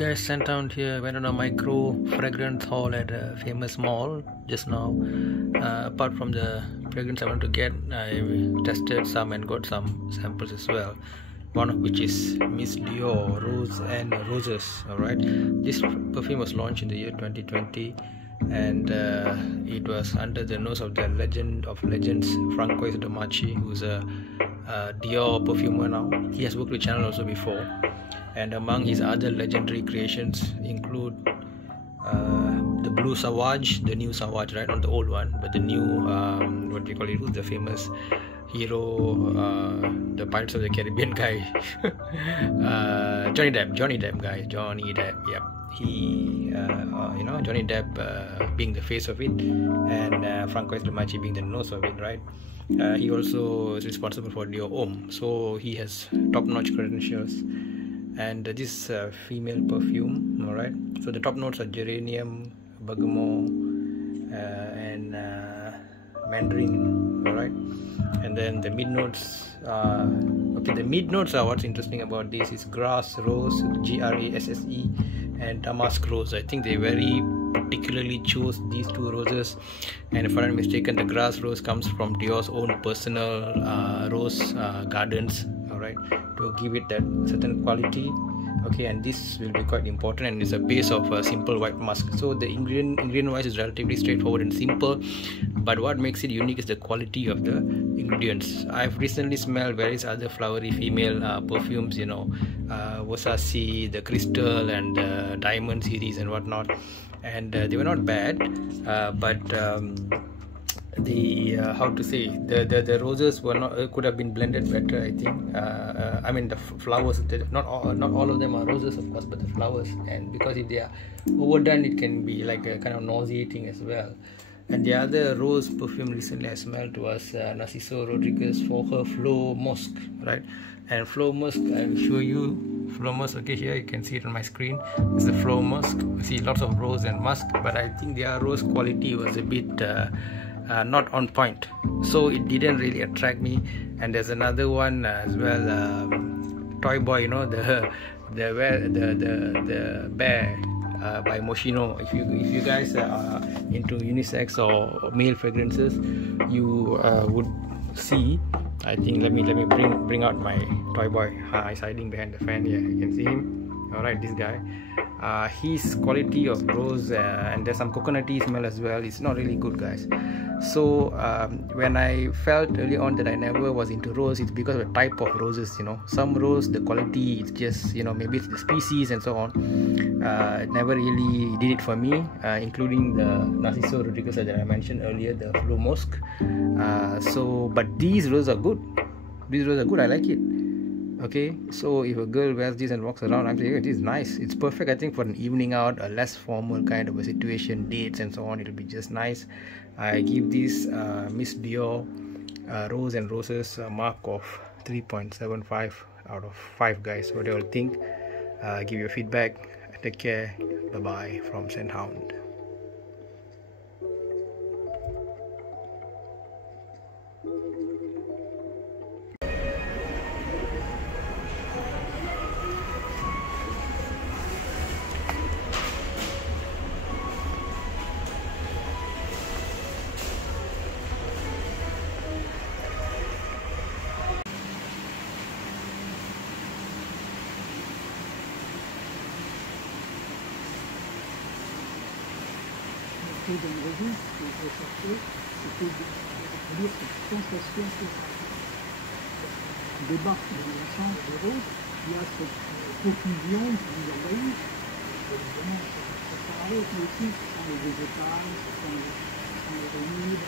guys, Sandtown here. Went on a micro fragrance haul at a famous mall just now. Apart from the fragrance I want to get, I tested some and got some samples as well. One of which is Miss Dior Rose and Roses. Alright, this perfume was launched in the year 2020 and it was under the nose of the legend of legends, Francois de Machi, who's a Dior perfumer now. He has worked with Chanel also before, and among his other legendary creations include the Blue Sauvage, the new Sauvage, right? Not the old one, but the new what do you call it? Who's the famous hero, the Pirates of the Caribbean guy? Johnny Depp. Yep. He Johnny Depp being the face of it, and Francois de Machi being the nose of it, right? He also is responsible for Dior Homme, so he has top-notch credentials. And this female perfume, all right, so the top notes are geranium, bergamot, and mandarin, all right. And then the mid notes are the mid notes are what's interesting about this is grass rose, grasse, and damask rose. I think they very particularly chose these two roses, and if I'm not mistaken, the grass rose comes from Dior's own personal rose gardens, all right, to give it that certain quality. Okay, and this will be quite important, and it's a base of a simple white musk. So the ingredient wise is relatively straightforward and simple, but what makes it unique is the quality of the ingredients. I've recently smelled various other flowery female perfumes, Versace, the Crystal and Diamond series and whatnot, and they were not bad, but the roses were not could have been blended better, I think. I mean the flowers, not all of them are roses, of course, but the flowers, and because if they are overdone, it can be like a kind of nauseating as well. And the other rose perfume recently I smelled was Narciso Rodriguez for her Flow Musk, right? And Flow Musk, I will show you Flow Musk. Okay, here you can see it on my screen. It's the Flow Musk. You see lots of rose and musk, but I think their rose quality was a bit not on point, so it didn't really attract me. And there's another one as well, Toy Boy, the bear by Moschino. If you guys are into unisex or male fragrances, you would see. I think let me bring out my Toy Boy. He's hiding behind the fan here. You can see him. All right, this guy. His quality of rose and there's some coconutty smell as well. It's not really good, guys. So when I felt early on that I never was into rose, it's because of the type of roses. Some rose, the quality, it's just কিন্তু it's the species and so on. Never really did it for me, including the Narciso Rodriguez that I mentioned earlier, the Flow Musk. But these roses are good. I like it. Okay, so if a girl wears this and walks around, I'm saying it is nice. It's perfect, I think, for an evening out, a less formal kind of a situation, dates and so on. It'll be just nice. I give this Miss Dior Rose and Roses a mark of 3.75 out of 5, guys. What do you all think? Give your feedback. Take care. Bye bye from Sandhound. Dans une revue, ce que je recherchais, c'était de lire cette sensation on débarque dans la chambre de Rose, il y a cette profusion qui nous envahit. Évidemment, ça sert à l'autre, mais aussi, ce sont les végétales, ce sont les remibres,